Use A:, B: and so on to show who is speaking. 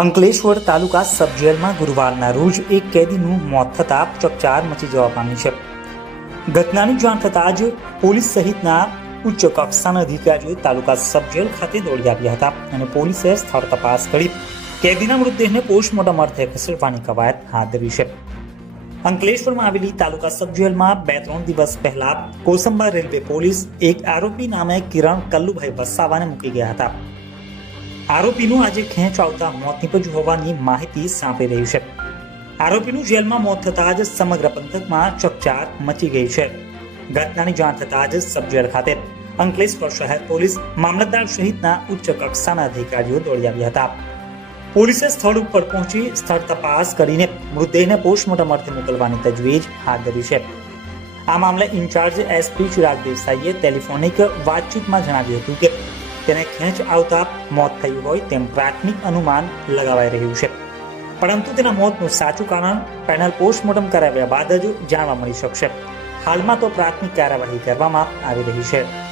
A: અંકલેશ્વર તાલુકા સબ જેલમાં ગુરુવારના રોજ એક કેદીનું મોત થતાં ચકચાર મચી જવા પામી છે. ઘટનાની જાણ થતાં જ પોલીસ સહિતના ઉચ્ચ કક્ષાના અધિકારીઓ તાલુકા સબ ખાતે દોડી આવ્યા હતા અને પોલીસે સ્થળ તપાસ કરી. કેદીના મૃતદેહને પોસ્ટમોર્ટમ અર્થે ખસેડવાની કવાયત હાથ ધરી છે. અંકલેશ્વરમાં આવેલી તાલુકા સબ બે ત્રણ દિવસ પહેલા કોસંબા રેલવે પોલીસ એક આરોપી નામે કિરણ કલ્લુભાઈ વસાવાને મૂકી ગયા હતા. આરોપીનું આજે ખેંચ આવતા મોત નીપજ્યું હોવાની માહિતી સાંપડી રહી છે. આરોપીનું જેલમાં મોત થતાં જ સમગ્ર પંથકમાં ચકચાર મચી ગઈ છે. ઘટનાની જાણ થતાં જ સબજેલ ખાતે અંકલેશ્વર શહેર પોલીસ મામલતદાર સહિતના ઉચ્ચ કક્ષાના અધિકારીઓ દોડી આવ્યા હતા. પોલીસે સ્થળ ઉપર પહોંચી સ્થળ તપાસ કરીને મૃતદેહને પોસ્ટમોર્ટમ અર્થે મોકલવાની તજવીજ હાથ ધરી છે. આ મામલે ઇન્ચાર્જ એસપી ચિરાગ દેસાઈએ ટેલિફોનિક વાતચીતમાં જણાવ્યું હતું કે તેને ખેંચ આવતા મોત થયું હોય તેમ પ્રાથમિક અનુમાન લગાવાઈ રહ્યું છે. પરંતુ તેના મોતનું સાચું કારણ પેનલ પોસ્ટમોર્ટમ કરાવ્યા બાદ જ જાણવા મળી શકશે. હાલમાં તો પ્રાથમિક કાર્યવાહી કરવામાં આવી રહી છે.